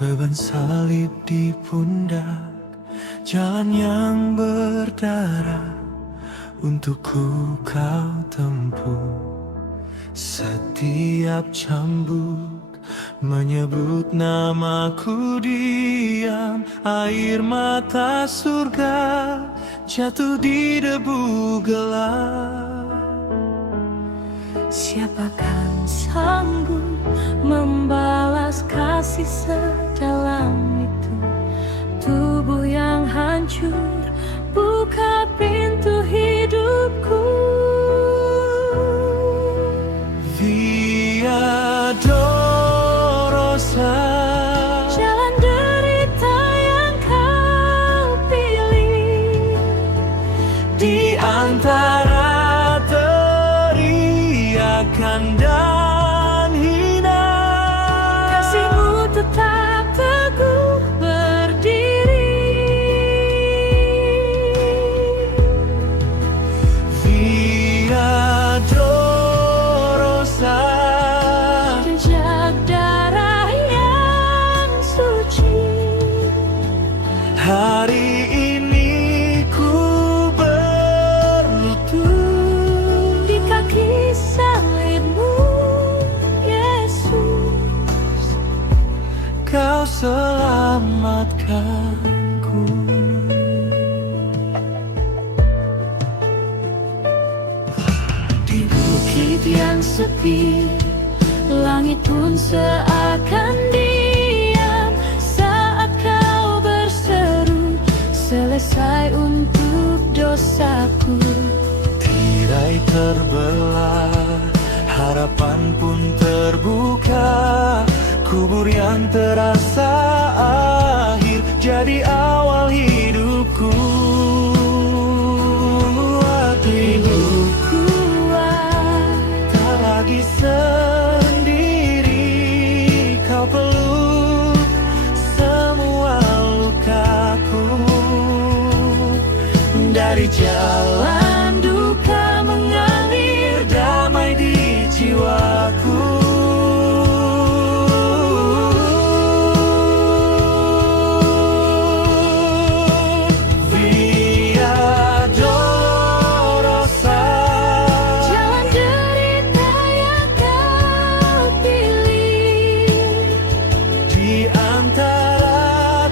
Beban salib di pundak, jalan yang berdarah, untukku kau tempuh. Setiap cambuk menyebut namaku, diam. Air mata surga jatuh di debu gelap. Siapakah sanggup membalas kasih sedalam itu? Tubuh yang hancur, buka pintu hidupku. Via Dolorosa, Jalan derita yang kau pilih. di antara teriakan dan hina, Kasih-Mu tetap teguh berdiri. Via Dolorosa, Jejak darah yang suci. hari ini ku berlutut Di kaki salib-Mu, Yesus. kau selamatkanku. Di bukit yang sepi, langit pun seakan diam saat kau berseru, selesai untuk dosaku. Tirai terbelah, harapan pun terbuka. Kubur yang terasa akhir jadi awal hidupku. Hidupku tak lagi sendiri, kau peluk semua lukaku. Dari jalan duka mengalir damai di jiwaku. Via Dolorosa, Jalan derita yang kau pilih. di antara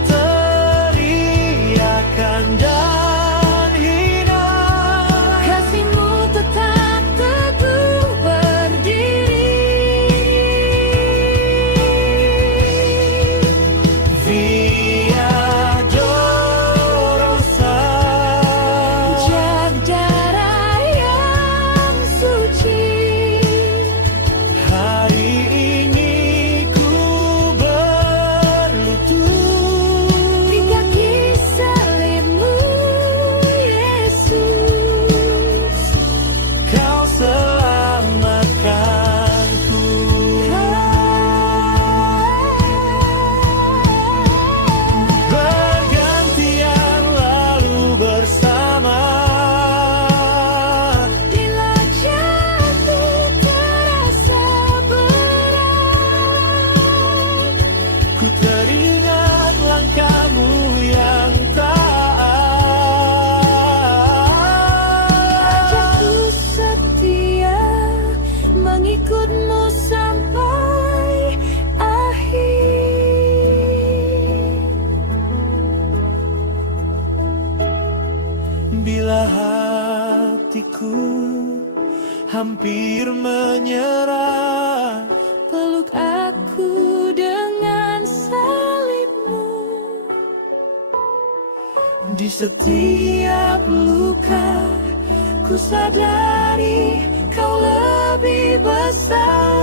teriakan dan hina, Kasih-Mu tetap teguh berdiri. Via Dolorosa, Jejak darah yang suci. hari ini ku berlutut Di kaki salib-Mu, Yesus. kau selamatkanku. Bergantian lalu bersama, Bila jatuh terasa berat, ku teringat langkahmu yang taat. ajarku setia mengikut-Mu sampai akhir. Bila hatiku hampir menyerah, Peluk aku dengan salib-Mu. di setiap luka ku sadari kau lebih besar.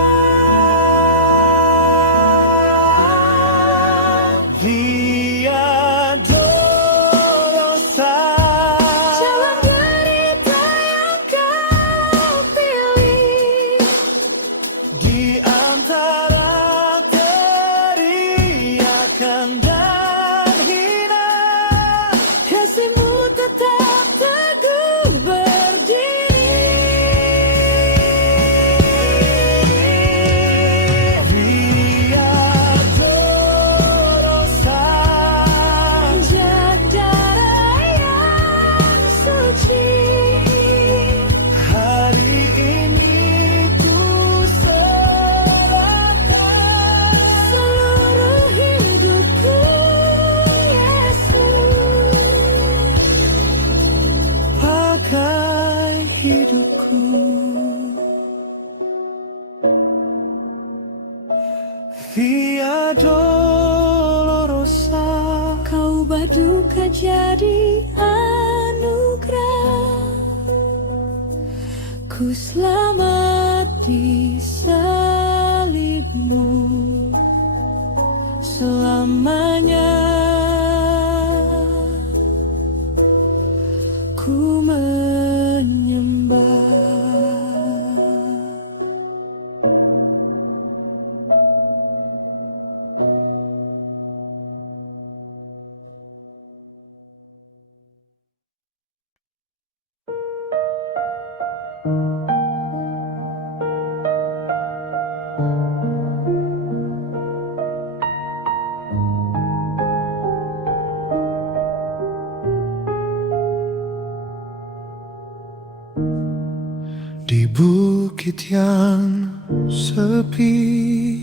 Via Dolorosa, Jalan derita yang kau pilih. di antara teriakan dan hina, Kasih-Mu tetap teguh berdiri. Via Dolorosa, Via Dolorosa. Kau ubah duka jadi anugerah. Ku selamat di salibmu selamanya. Ku menyembah. Di bukit yang sepi,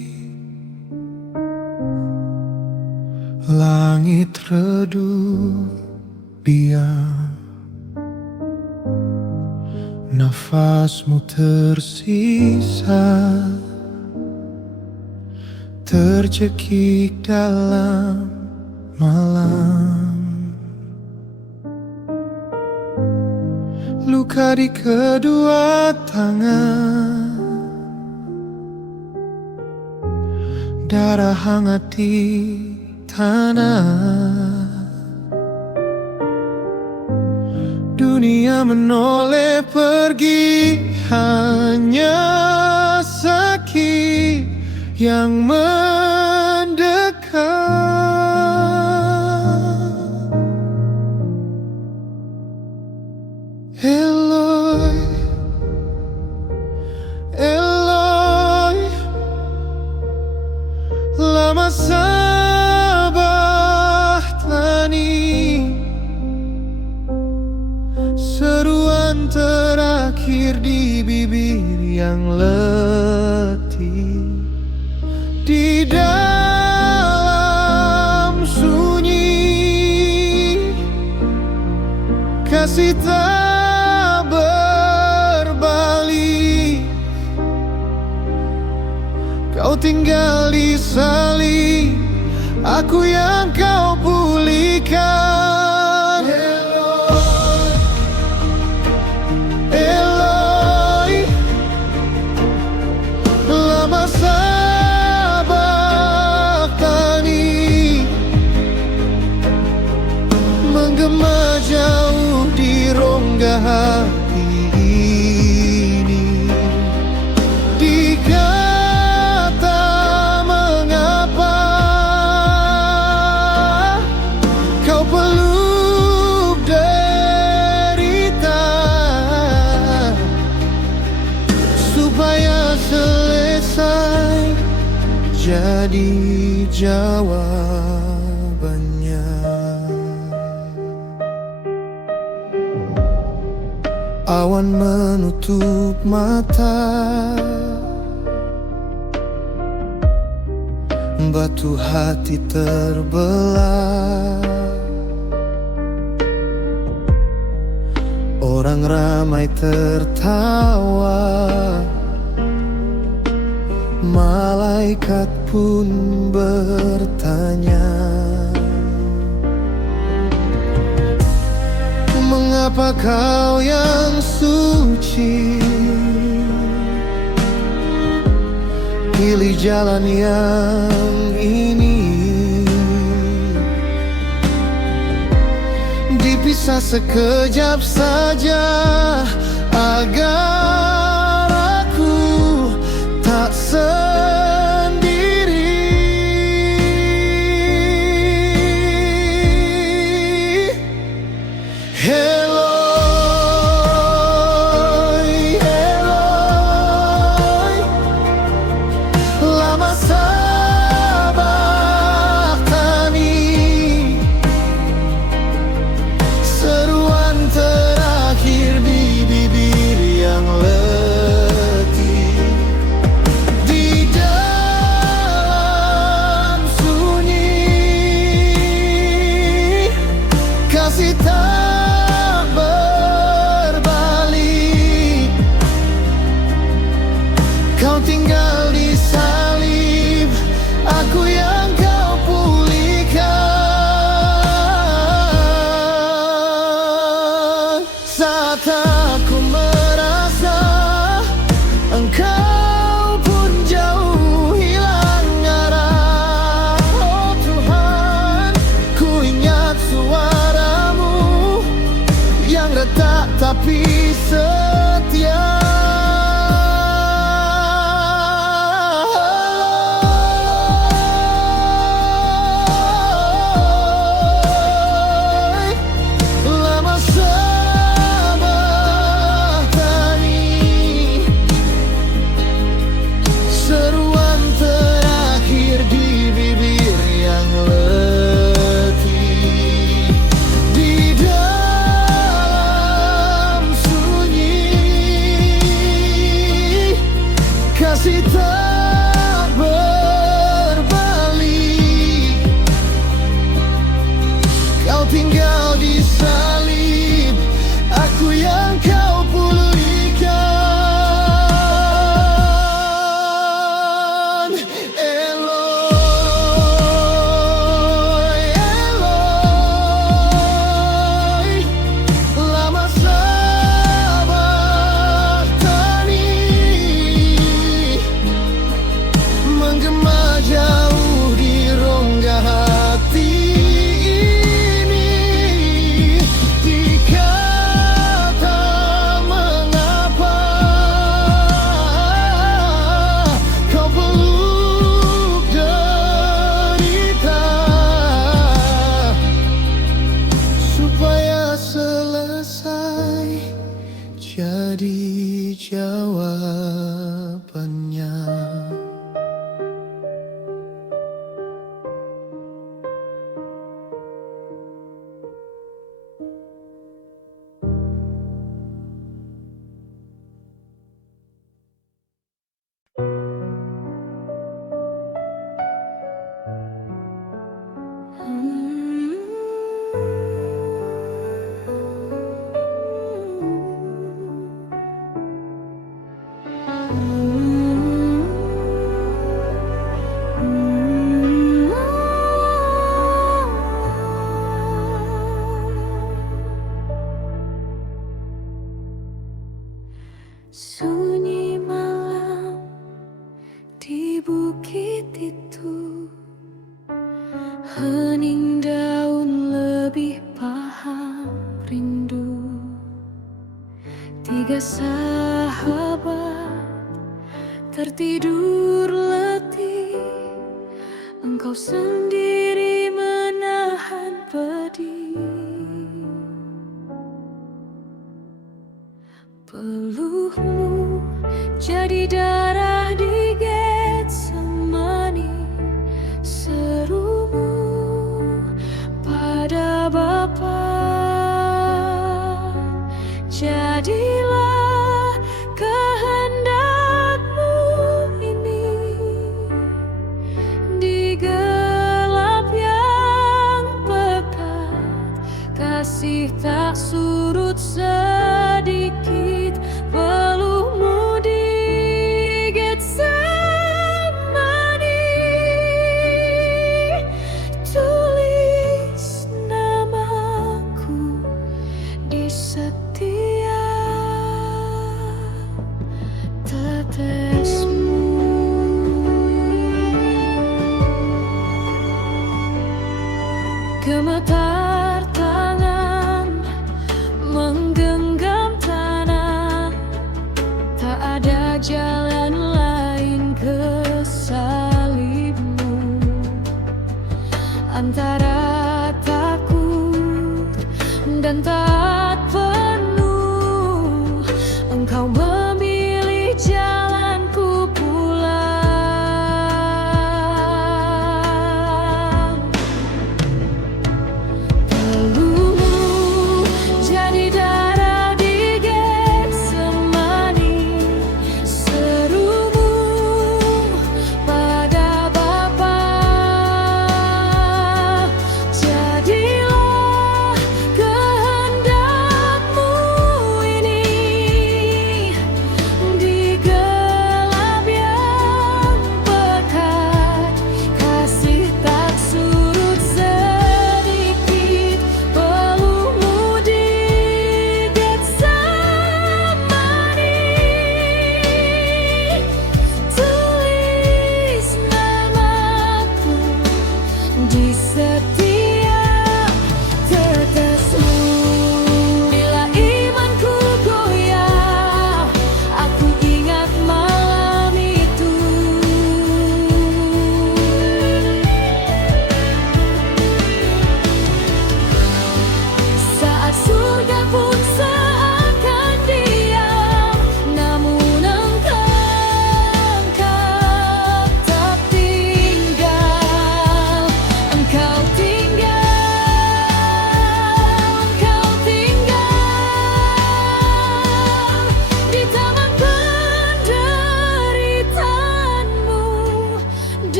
langit redup biar, nafasmu tersisa, tercekik dalam malam. Luka di kedua tangan, darah hangat di tanah. Dunia menoleh pergi, hanya sakit yang mendekat. Eloi, Eloi, lama sabachthani. Seruan terakhir di bibir yang letih, di dalam sunyi, kasih tak berbalik. Kau tinggal di salib, aku yang kau pulihkan. Eloi, Eloi, lama sabachthani. Menggema jauh di rongga hati ini, dikata mengapa kau peluk derita, supaya selesai jadi jawabannya. Awan menutup mata, batu hati terbelah. Orang ramai tertawa, malaikat pun bertanya, mengapa kau yang suci pilih jalan yang ini? Dipisah sekejap saja agar aku tak sendiri. Eloi, Eloi, lama sabachthani. Seruan terakhir di bibir yang letih, di tapi setia. Lama sabar tani, seruan terakhir di bibir yang letih. Di dalam sunyi, kasih tak berbalik. Kau tinggal di salib, aku yang kau pulihkan. Eloi, Eloi, lama sabar tani, menggema jauh di rongga hati ini. Dikata mengapa kau peluk derita, supaya selesai jadi jawabannya. Sunyi malam di bukit itu, hening daun lebih paham rindu. Tiga sahabat tertidur letih, engkau sendiri menahan pedih. Pelukmu jadi darah di Getsemani, serumu pada Bapa. Jadilah kehendakmu ini di gelap yang pekat, kasih tak surut sedikit. Pelukmu di Getsemani, tulis namaku di setiap tetesmu. Gemetar tangan menggenggam tanah, tak ada jalan lain ke salibmu. Antara takut dan taat penuh, engkau memilih jalanku pulang. Pelukmu jadi darah di Getsemani, serumu pada Bapa. Jadilah kehendak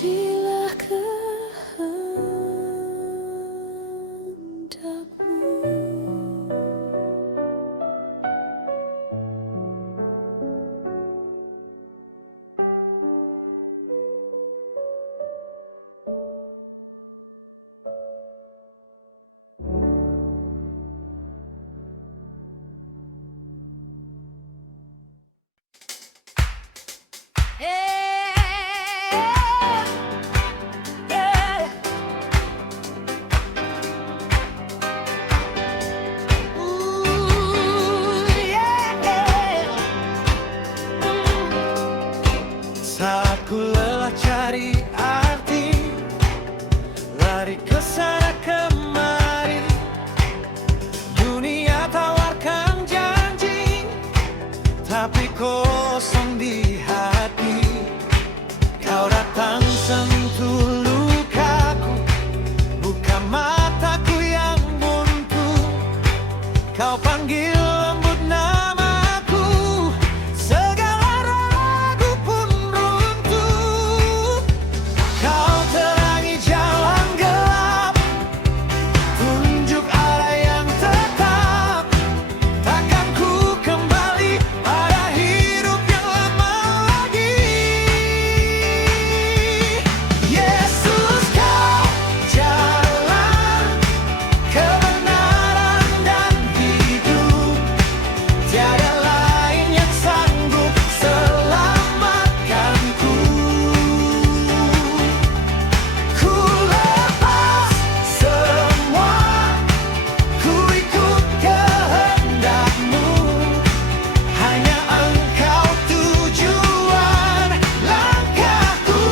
jadilah kehendakmu. Saat ku lelah cari arti, lari ke sana kemari, dunia tawarkan janji, tapi kosong di hati. Kau datang sentuh lukaku, buka mataku yang buntu. Kau panggil lembut namaku, segala ragu pun runtuh. Kau terangi jalan gelap, tunjuk arah yang tetap. Takkan ku kembali pada hidup yang lama lagi. Yesus, kau jalan kebenaran dan hidup. Tiada lain yang sanggup selamatkanku. Ku lepas semua, ku ikut kehendakmu. Hanya Engkau tujuan langkahku.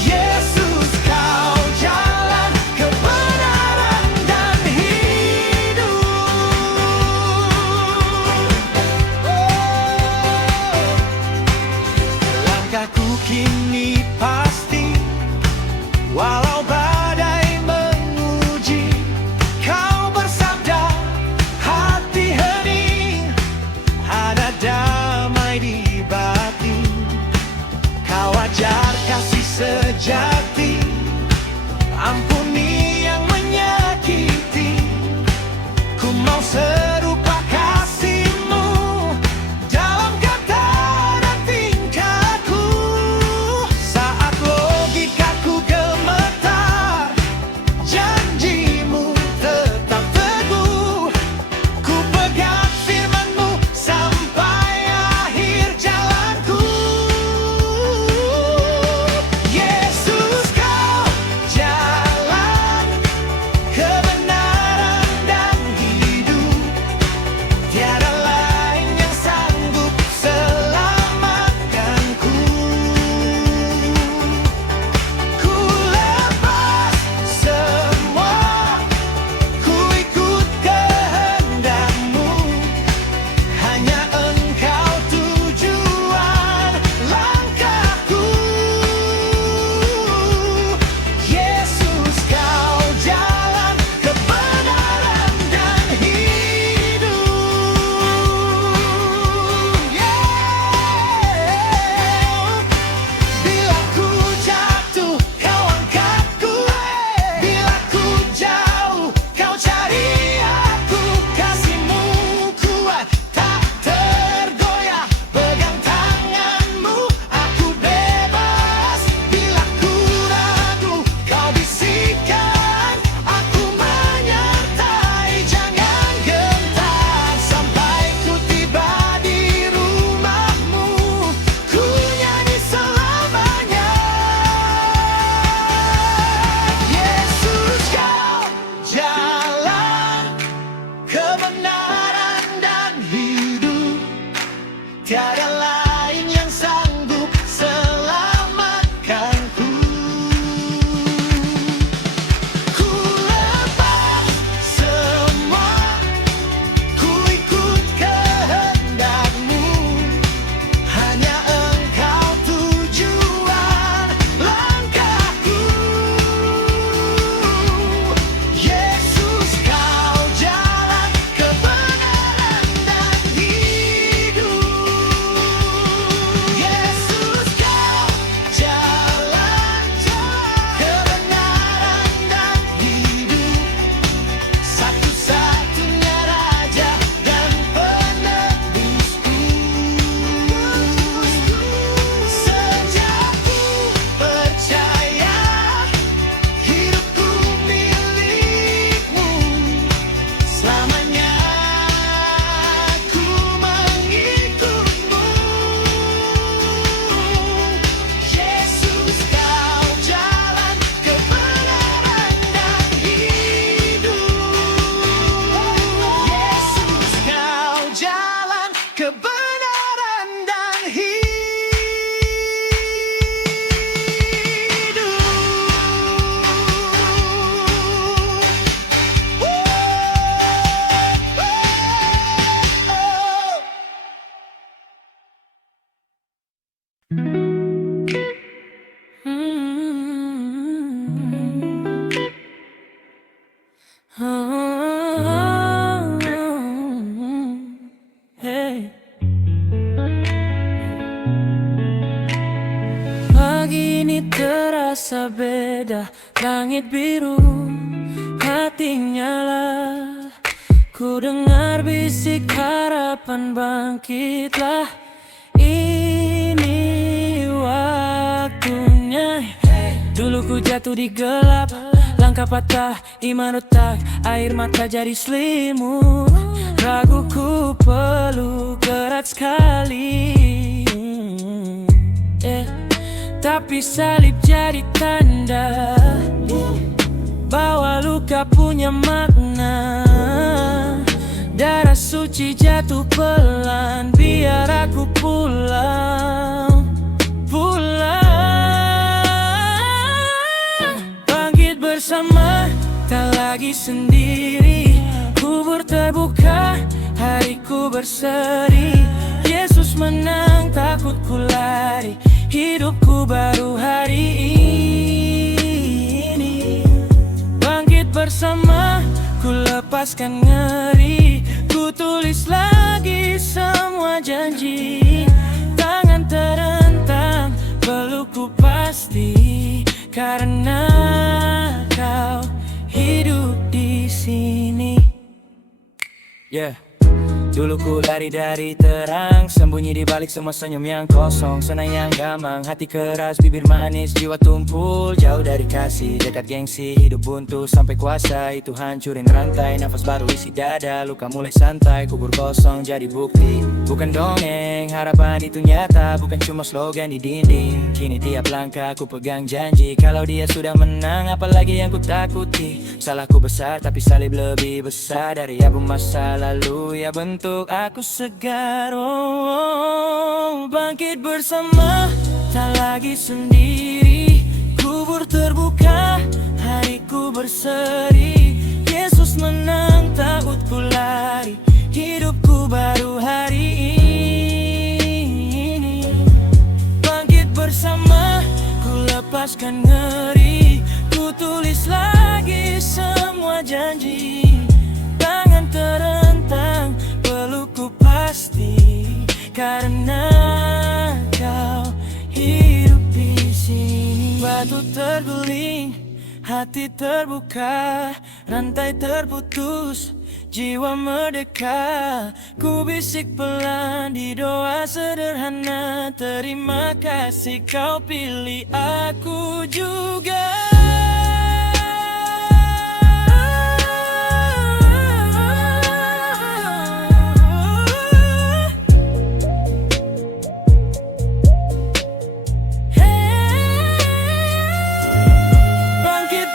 Yesus, kau jalan kebenaran dan hidup. Langkahku kini pasti, walau badai menguji. Kau bersabda, hati hening, ada damai di batin. Kau ajar kasih sejati, ampuni yang menyakiti. Ku mau serupa kasih-Mu dalam kata dan tingkahku. Saat logikaku gemetar, janji-Mu tetap teguh. Ku pegang firman-Mu sampai akhir jalanku. Yesus, Hey. Pagi ini terasa beda, langit biru, hati nyala. Ku dengar bisik harapan, bangkitlah, ini waktunya. Dulu ku jatuh di gelap, langkah patah, iman retak, air mata jadi selimut. Raguku peluk berat sekali, tapi salib jadi tanda bahwa luka punya makna. Darah suci jatuh pelan, biar aku pulang. Bangkit bersama, tak lagi sendiri. Kubur terbuka, hariku berseri. Yesus menang, takut ku lari. Hidupku baru hari ini. Bangkit bersama, ku lepaskan ngeri. Ku tulis lagi semua janji. Tangan terentang, pelukku pasti. Karena kau hidup di sini. Dulu ku lari dari terang, sembunyi di balik semua senyum yang kosong. Senang yang gamang, hati keras, bibir manis, jiwa tumpul. Jauh dari kasih, dekat gengsi, hidup buntu sampai kuasa. Itu hancurin rantai, nafas baru isi dada. Luka mulai santai, kubur kosong jadi bukti. Bukan dongeng, harapan itu nyata. Bukan cuma slogan di dinding. Kini tiap langkah ku pegang janji. Kalau dia sudah menang, apalagi yang ku takuti. Salahku besar, tapi salib lebih besar dari apa masa lalu. Ya bentuk aku segar, bangkit bersama, tak lagi sendiri. Kubur terbuka, hariku berseri. Yesus menang, takut ku lari. Hidupku baru hari ini. Bangkit bersama, ku lepaskan ngeri. Ku tulis lagi semua janji. Tangan terentang, pelukku pasti. Karena kau hidup di sini. Batu terguling, hati terbuka, rantai terputus, jiwa merdeka. Ku bisik pelan di doa sederhana. Terima kasih kau pilih aku juga.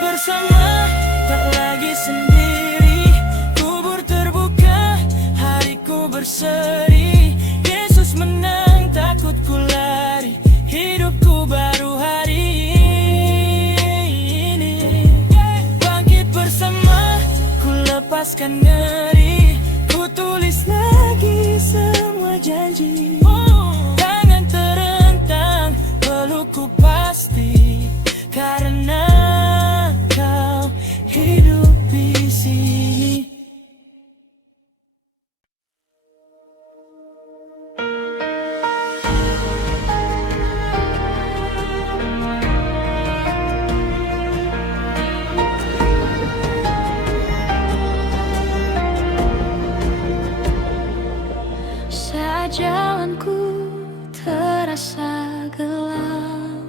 Bersama, tak lagi sendiri. Kubur terbuka, hariku berseri. Yesus menang, takut ku lari. Hidupku baru hari ini. Bangkit bersama, ku lepaskan ngeri. Ku tulis lagi semua janji. Tangan terentang, pelukku pasti. Karena kau hidup di sini. Saat jalanku terasa gelap,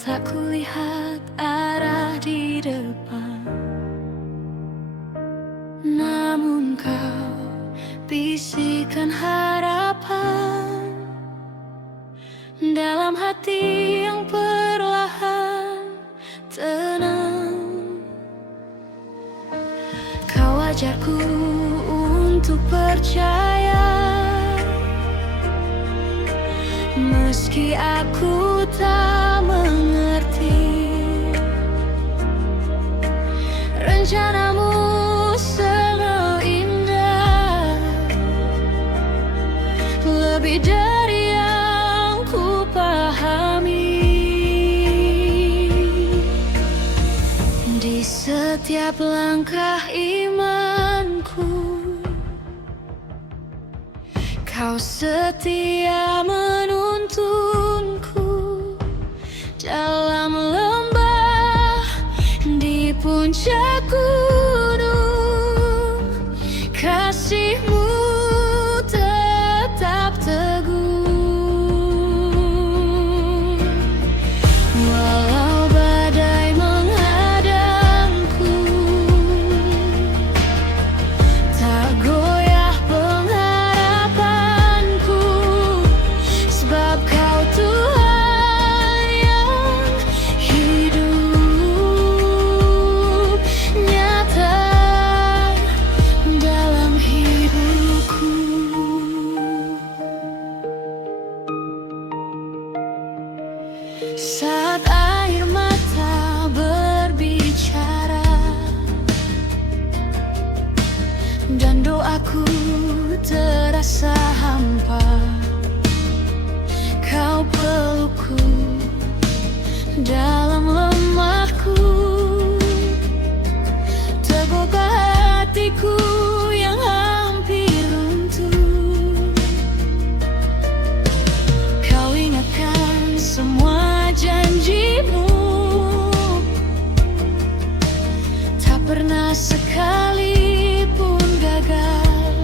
tak kulihat arah di depan. Namun kau bisikan harapan dalam hati yang perlahan tenang. Kau ajarku untuk percaya, meski aku tak mengerti. Rencanamu selalu indah, lebih dari setiap langkah imanku. Kau setia menuntunku dalam lembah, di puncak gunung. Kasihmu tetap teguh, walau badai menghadangku. Tak goyah pengharapanku, sebab Kau Tuhan yang hidup nyata dalam hidupku. Saat air mata berbicara dan doaku terasa hampa, Kau pelukku dalam lemahku. Teguhkah hatiku yang hampir runtuh. Kau ingatkan semua janjimu, tak pernah sekalipun gagal.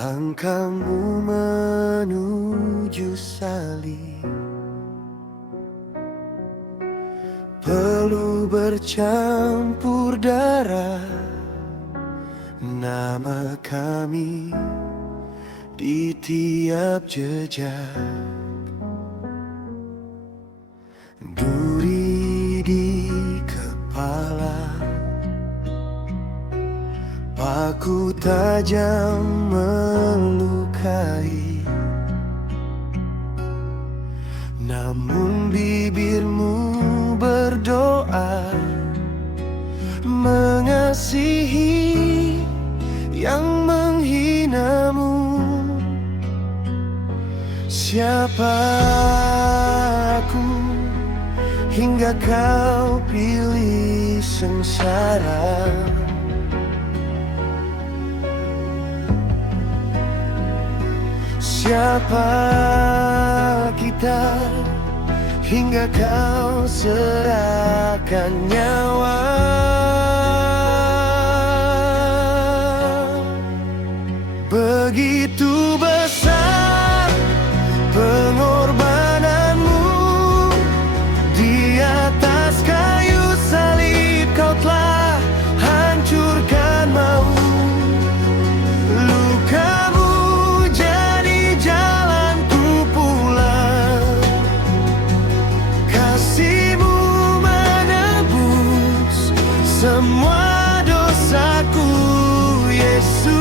Langkahmu menuju salib perlu bercampur darah, nama kami di tiap jejak, duri di kepala, paku tajam melukai, namun bibirmu berdoa mengasihi yang menghinamu. Siapa aku hingga kau pilih sengsara? Siapa kita hingga kau serahkan nyawa? Begitu besar pengorbananmu, di atas kayu salib kau telah hancurkan maut. Lukamu jadi jalanku pulang, kasihmu menebus semua dosaku, Yesus.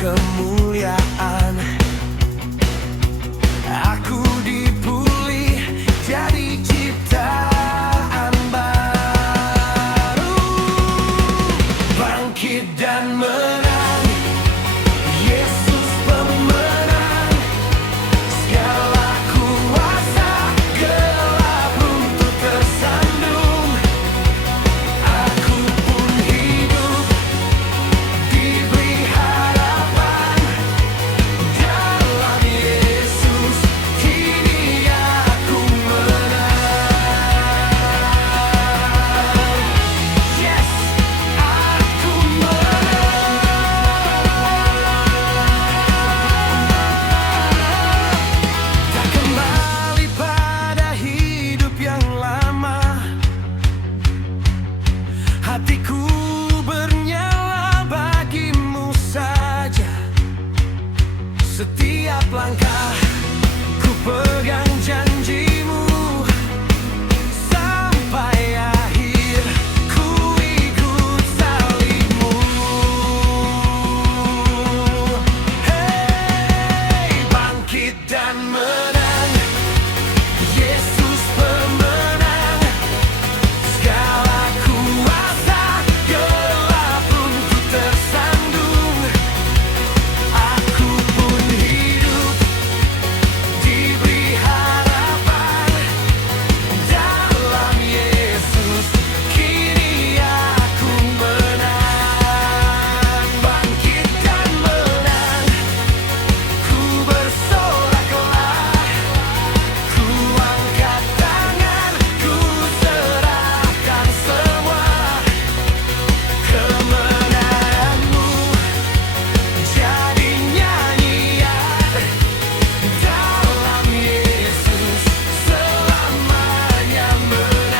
kemuliaan. Aku dipulih jadi ciptaan baru, bangkit dan menang. Yesus pemenang, segala kuasa gelap runtuh tersandung. Aku pun hidup, diberi harapan dalam Yesus. Kini aku menang. Yes, aku menang. Tak kembali pada hidup yang lama. Hatiku bernyala bagimu saja. Setiap langkah ku pegang janjimu, sampai akhir ku ikut salibmu. Hey, bangkit dan menang. Yesus pemenang, segala kuasa gelap runtuh tersandung. Aku pun hidup, diberi harapan dalam Yesus. Kini aku menang, bangkit dan menang. Ku bersoraklah, ku angkat tangan, ku serahkan semua. Kemenanganmu jadi nyanyian dalam Yesus, selamanya menang.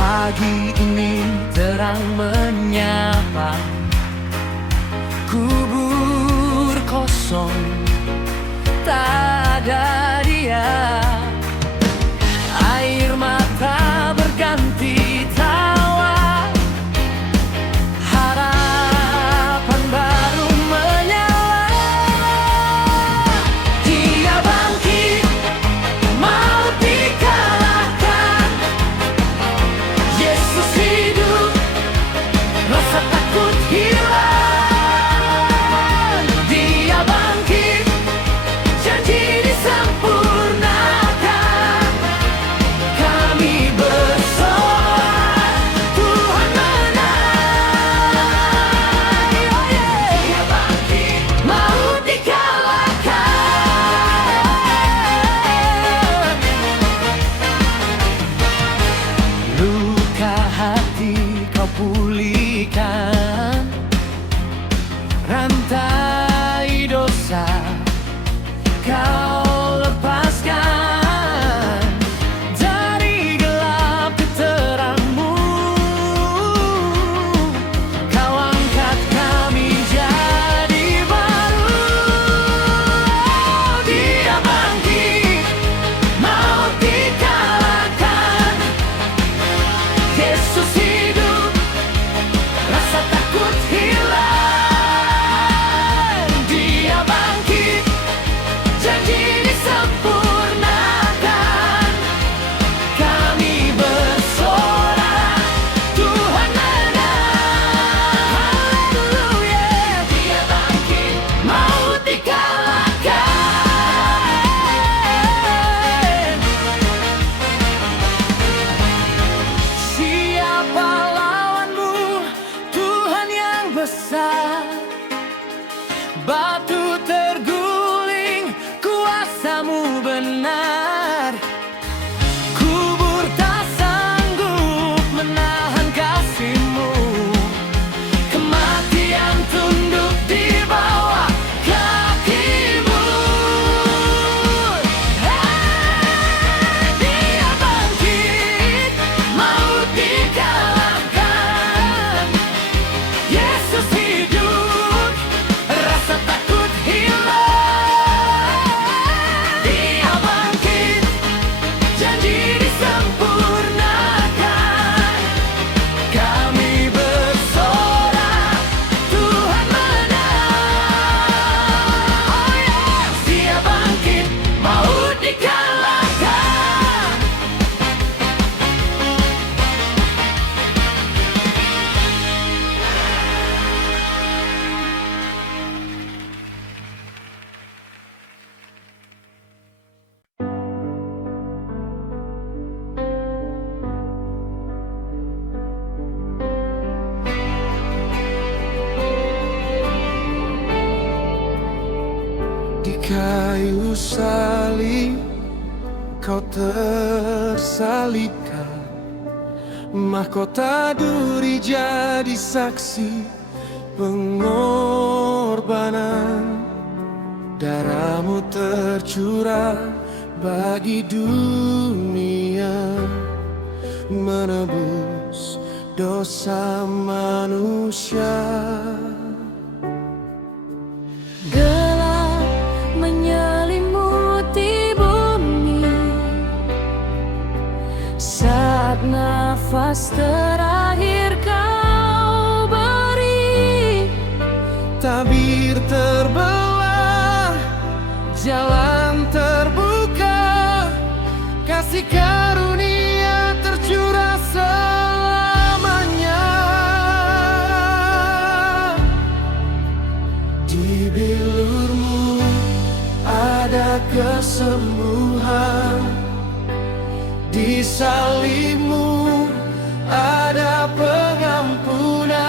Pagi ini terang menyapa, kubur kosong tak ada dia. Air mata berganti tawa, harapan baru menyala. Dia bangkit, maut dikalahkan. Yesus hidup, rasa takut hilang. Dia bangkit, Di kayu salib kau tersalibkan, mahkota duri jadi saksi pengorbanan. Darahmu tercurah bagi dunia, menebus dosa manusia. Gelap menyelimuti bumi saat nafas terakhir kau beri. Tabir terbelah, jalan terbuka, kasih karunia tercurah selamanya. Di bilurmu ada kesembuhan, di salibmu ada pengampunan.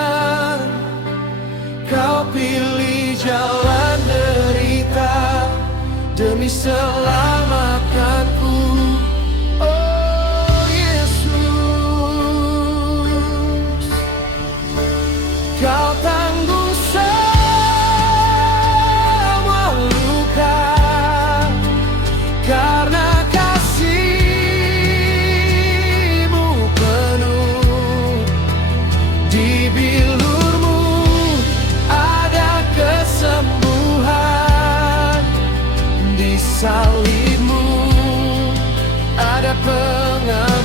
Kau pilih jalan derita demi selamatkanku. Oh Yesus, kau tanggung semua luka karena kasih-Mu penuh. Di bilurmu ada kesembuhan, di salibmu ada pengampunan.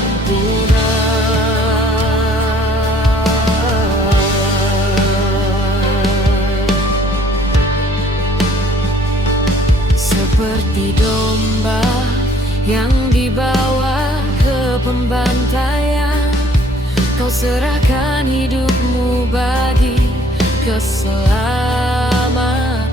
Seperti domba yang dibawa ke pembantaian, kau serahkan hidupmu bagi keselamatan.